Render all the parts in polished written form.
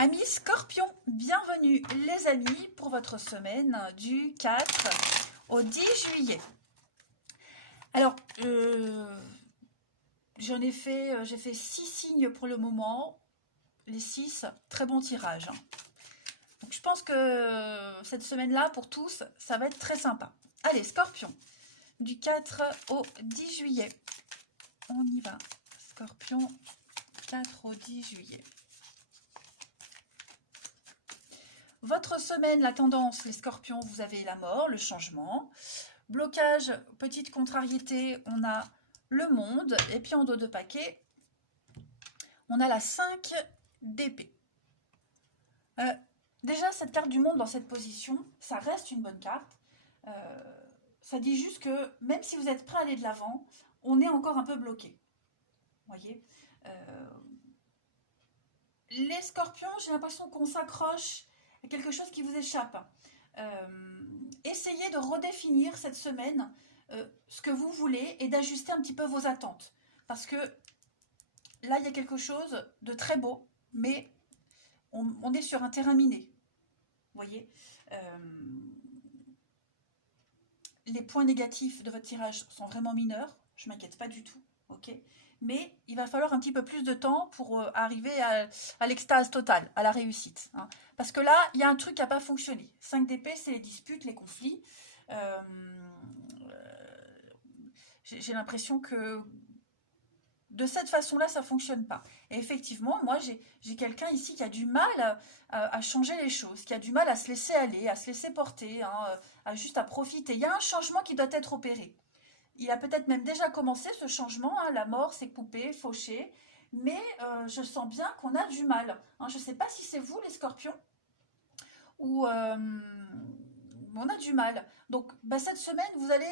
Amis Scorpion, bienvenue les amis pour votre semaine du 4 au 10 juillet. Alors, j'ai fait 6 signes pour le moment. Les 6, très bon tirage. Donc je pense que cette semaine-là, pour tous, ça va être très sympa. Allez, Scorpion, du 4 au 10 juillet. On y va. Scorpion, 4 au 10 juillet. Votre semaine, la tendance, les scorpions, vous avez la mort, le changement. Blocage, petite contrariété, on a le monde. Et puis en dos de paquet, on a la 5 d'épée. Déjà, cette carte du monde dans cette position, ça reste une bonne carte. Ça dit juste que même si vous êtes prêt à aller de l'avant, on est encore un peu bloqué. Vous voyez, les scorpions, j'ai l'impression qu'on s'accroche à quelque chose qui vous échappe. Essayez de redéfinir cette semaine ce que vous voulez et d'ajuster un petit peu vos attentes. Parce que là, il y a quelque chose de très beau, mais on est sur un terrain miné. Vous voyez, les points négatifs de votre tirage sont vraiment mineurs. Je ne m'inquiète pas du tout. Ok, mais il va falloir un petit peu plus de temps pour arriver à l'extase totale, à la réussite. Hein. Parce que là, il y a un truc qui n'a pas fonctionné. 5 d'épée, c'est les disputes, les conflits. J'ai l'impression que de cette façon-là, ça ne fonctionne pas. Et effectivement, moi, j'ai quelqu'un ici qui a du mal à changer les choses, qui a du mal à se laisser aller, à se laisser porter, hein, juste à profiter. Il y a un changement qui doit être opéré. Il a peut-être même déjà commencé ce changement, hein, la mort s'est coupée, fauchée, mais je sens bien qu'on a du mal. Hein, je ne sais pas si c'est vous les scorpions, ou on a du mal. Donc cette semaine, vous allez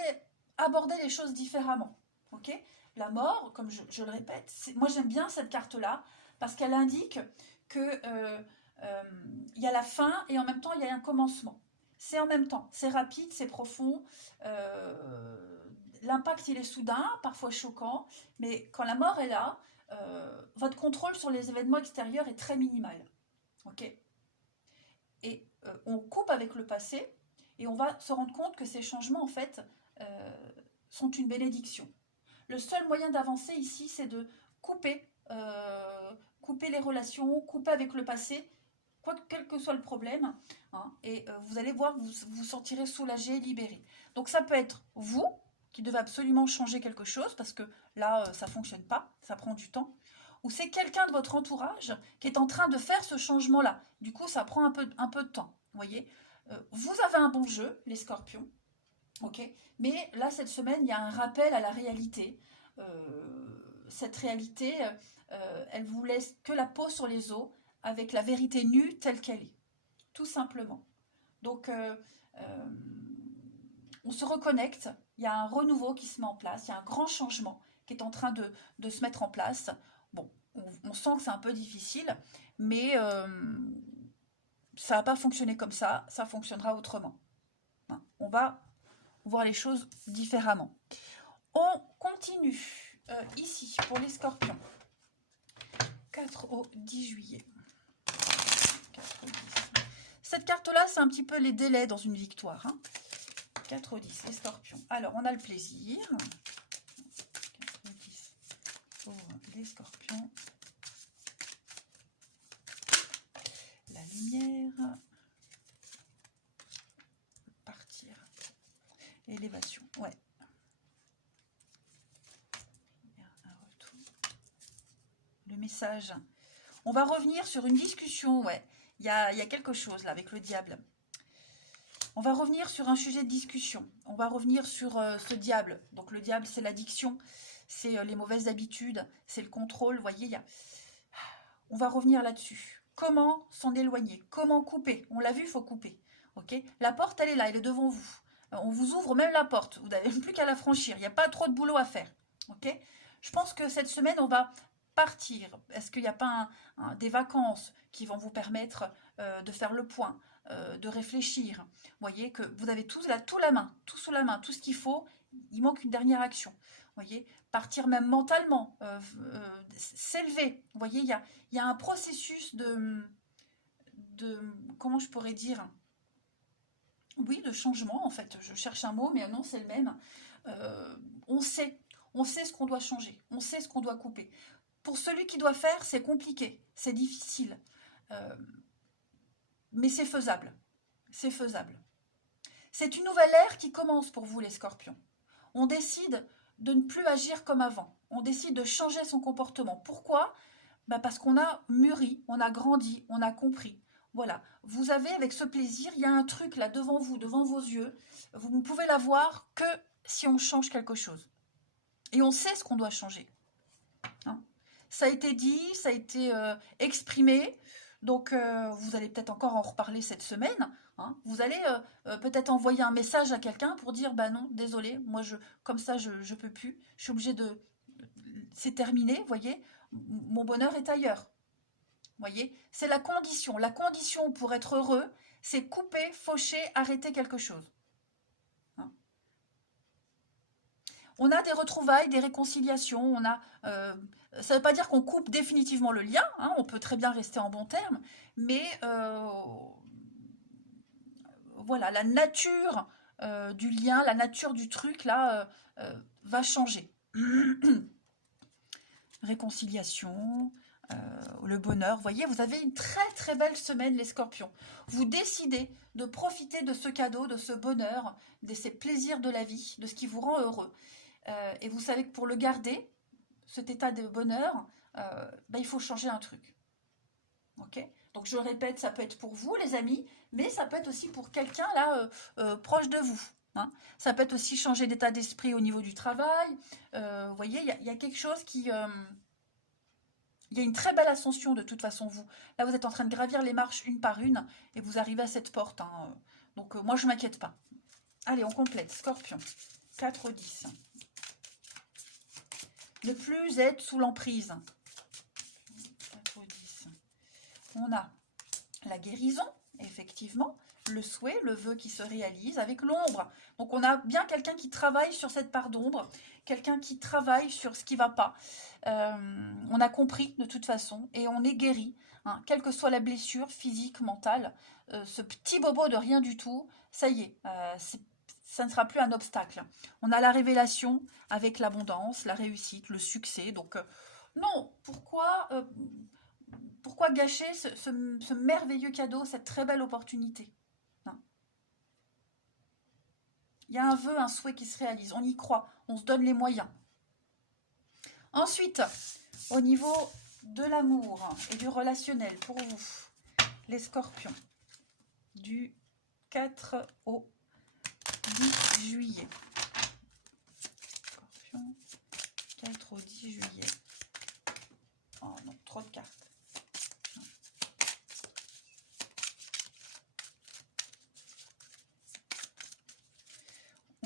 aborder les choses différemment. Ok, la mort, comme je le répète, moi j'aime bien cette carte-là, parce qu'elle indique que y a la fin et en même temps il y a un commencement. C'est en même temps, c'est rapide, c'est profond. L'impact, il est soudain, parfois choquant, mais quand la mort est là, votre contrôle sur les événements extérieurs est très minimal. Ok, et on coupe avec le passé, et on va se rendre compte que ces changements, en fait, sont une bénédiction. Le seul moyen d'avancer ici, c'est de couper, couper les relations, couper avec le passé, quel que soit le problème, hein, et vous allez voir, vous vous sentirez soulagé, libéré. Donc ça peut être vous, qui devez absolument changer quelque chose, parce que là, ça ne fonctionne pas, ça prend du temps, ou c'est quelqu'un de votre entourage qui est en train de faire ce changement-là. Du coup, ça prend un peu de temps, vous voyez. Vous avez un bon jeu, les scorpions, ok, mais là, cette semaine, il y a un rappel à la réalité. Cette réalité, elle vous laisse que la peau sur les os, avec la vérité nue telle qu'elle est, tout simplement. Donc, on se reconnecte, il y a un renouveau qui se met en place, il y a un grand changement qui est en train de se mettre en place. Bon, on sent que c'est un peu difficile, mais ça va pas fonctionner comme ça fonctionnera autrement. Hein, on va voir les choses différemment. On continue ici pour les scorpions. 4 au 10 juillet. 4 au 10. Cette carte-là, c'est un petit peu les délais dans une victoire. Hein. 4 au 10, les scorpions. Alors, on a le plaisir. 4 au 10 pour les scorpions. La lumière. Partir. Élévation, ouais. Un retour. Le message. On va revenir sur une discussion, ouais. Il y a quelque chose là avec le diable. On va revenir sur un sujet de discussion. On va revenir sur ce diable. Donc le diable, c'est l'addiction, c'est les mauvaises habitudes, c'est le contrôle. Vous voyez, on va revenir là-dessus. Comment s'en éloigner? Comment couper? On l'a vu, il faut couper. Ok, la porte, elle est là, elle est devant vous. On vous ouvre même la porte. Vous n'avez plus qu'à la franchir. Il n'y a pas trop de boulot à faire. Ok, je pense que cette semaine, on va partir. Est-ce qu'il n'y a pas des vacances qui vont vous permettre de faire le point, de réfléchir? Vous voyez que vous avez tout là, tout la main, tout sous la main, tout ce qu'il faut. Il manque une dernière action. Vous voyez, partir même mentalement, s'élever. Vous voyez, il y a un processus comment je pourrais dire, oui, de changement en fait. Je cherche un mot, mais non, c'est le même. Euh, on sait, on sait ce qu'on doit changer, on sait ce qu'on doit couper. Pour celui qui doit faire, c'est compliqué, c'est difficile, euh, mais c'est faisable. C'est faisable. C'est une nouvelle ère qui commence pour vous, les scorpions. On décide de ne plus agir comme avant. On décide de changer son comportement. Pourquoi? Bah parce qu'on a mûri, on a grandi, on a compris. Voilà. Vous avez avec ce plaisir, il y a un truc là devant vous, devant vos yeux. Vous ne pouvez l'avoir que si on change quelque chose. Et on sait ce qu'on doit changer. Hein. Ça a été dit, ça a été exprimé. Donc, vous allez peut-être encore en reparler cette semaine. Hein. Vous allez peut-être envoyer un message à quelqu'un pour dire, bah non, désolé, moi, comme ça, je peux plus. Je suis obligée de... C'est terminé, vous voyez. Mon bonheur est ailleurs. Vous voyez, c'est la condition. La condition pour être heureux, c'est couper, faucher, arrêter quelque chose. Hein. On a des retrouvailles, des réconciliations, ça ne veut pas dire qu'on coupe définitivement le lien, hein, on peut très bien rester en bons termes, mais voilà, la nature du lien, la nature du truc, là, va changer. Réconciliation, le bonheur, vous voyez, vous avez une très très belle semaine les scorpions. Vous décidez de profiter de ce cadeau, de ce bonheur, de ces plaisirs de la vie, de ce qui vous rend heureux. Et vous savez que pour le garder, cet état de bonheur, il faut changer un truc. Ok? Donc je le répète, ça peut être pour vous les amis, mais ça peut être aussi pour quelqu'un là proche de vous. Hein. Ça peut être aussi changer d'état d'esprit au niveau du travail. Vous voyez, il y a quelque chose qui... il y a une très belle ascension de toute façon, vous. Là, vous êtes en train de gravir les marches une par une et vous arrivez à cette porte. Hein. Donc moi, je ne m'inquiète pas. Allez, on complète. Scorpion. 4 au 10. Ne plus être sous l'emprise. 4 au 10. On a la guérison, effectivement, le souhait, le vœu qui se réalise avec l'ombre. Donc on a bien quelqu'un qui travaille sur cette part d'ombre, quelqu'un qui travaille sur ce qui ne va pas. On a compris de toute façon et on est guéri, hein, quelle que soit la blessure physique, mentale. Ce petit bobo de rien du tout, ça y est, ça ne sera plus un obstacle. On a la révélation avec l'abondance, la réussite, le succès. Donc non, pourquoi gâcher ce merveilleux cadeau, cette très belle opportunité? Non. Il y a un vœu, un souhait qui se réalise. On y croit, on se donne les moyens. Ensuite, au niveau de l'amour et du relationnel, pour vous, les scorpions, du 4 au 10 juillet. Scorpion, 4 au 10 juillet. Oh non, trop de cartes.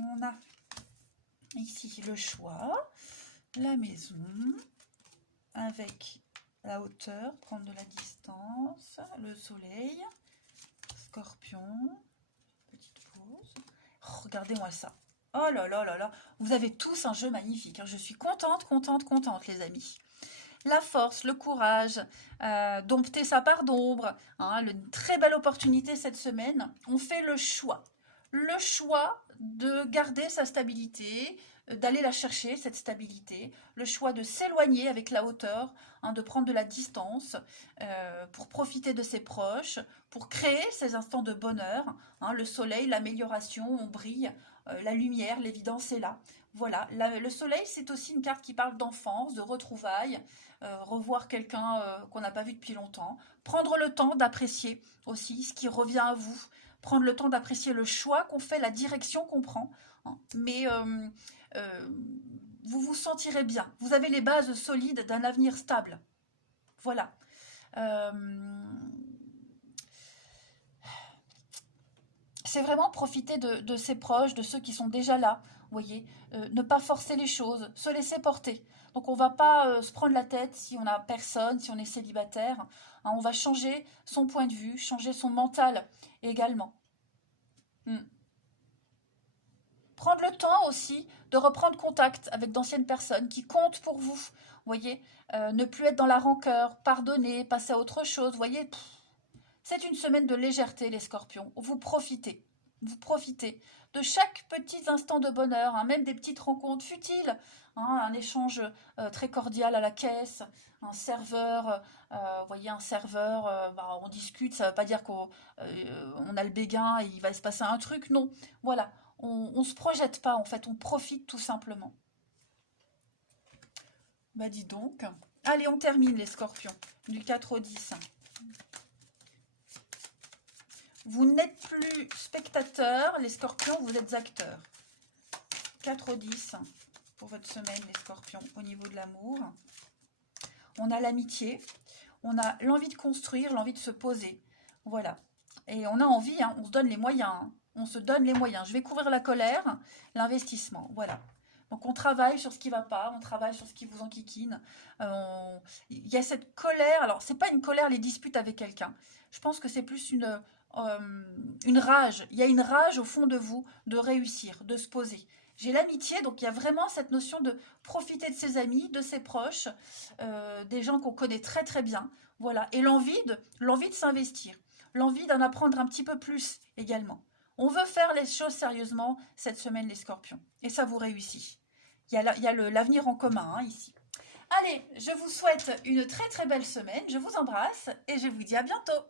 On a ici le choix, la maison, avec la hauteur, prendre de la distance, le soleil, scorpion, petite pause. Oh, regardez-moi ça. Oh là là là là, vous avez tous un jeu magnifique. Hein. Je suis contente, contente, contente les amis. La force, le courage, dompter sa part d'ombre, hein, une très belle opportunité cette semaine. On fait le choix de garder sa stabilité, d'aller la chercher, cette stabilité, le choix de s'éloigner avec la hauteur, hein, de prendre de la distance pour profiter de ses proches, pour créer ces instants de bonheur, hein, le soleil, l'amélioration, on brille, la lumière, l'évidence est là. Voilà, le soleil, c'est aussi une carte qui parle d'enfance, de retrouvailles, revoir quelqu'un qu'on n'a pas vu depuis longtemps, prendre le temps d'apprécier aussi ce qui revient à vous, prendre le temps d'apprécier le choix qu'on fait, la direction qu'on prend, hein. Mais vous vous sentirez bien. Vous avez les bases solides d'un avenir stable. Voilà. C'est vraiment profiter de ses proches, de ceux qui sont déjà là. Vous voyez, ne pas forcer les choses, se laisser porter. Donc on ne va pas se prendre la tête si on n'a personne, si on est célibataire. Hein, on va changer son point de vue, changer son mental également. Prendre le temps aussi de reprendre contact avec d'anciennes personnes qui comptent pour vous. Vous voyez, ne plus être dans la rancœur, pardonner, passer à autre chose. Vous voyez, C'est une semaine de légèreté, les scorpions. Vous profitez. Vous profitez de chaque petit instant de bonheur, hein, même des petites rencontres futiles, hein, un échange très cordial à la caisse, un serveur, vous voyez, un serveur, bah, on discute, ça ne veut pas dire qu'on on a le béguin et il va se passer un truc, non. Voilà, on ne se projette pas, en fait, on profite tout simplement. Bah dis donc. Allez, on termine les scorpions, du 4 au 10. Vous n'êtes plus spectateurs, les scorpions, vous êtes acteurs. 4 au 10 pour votre semaine, les scorpions, au niveau de l'amour. On a l'amitié, on a l'envie de construire, l'envie de se poser. Voilà. Et on a envie, hein, on se donne les moyens. Hein, on se donne les moyens. Je vais couvrir la colère, l'investissement. Voilà. Donc on travaille sur ce qui ne va pas, on travaille sur ce qui vous enquiquine. Il y a cette colère, alors c'est pas une colère, les disputes avec quelqu'un. Je pense que c'est plus une rage. Il y a une rage au fond de vous de réussir, de se poser. J'ai l'amitié, donc il y a vraiment cette notion de profiter de ses amis, de ses proches, des gens qu'on connaît très très bien. Voilà. Et l'envie de s'investir, l'envie d'en apprendre un petit peu plus également. On veut faire les choses sérieusement cette semaine, les scorpions. Et ça vous réussit. Il y a l'avenir en commun, hein, ici. Allez, je vous souhaite une très très belle semaine. Je vous embrasse et je vous dis à bientôt.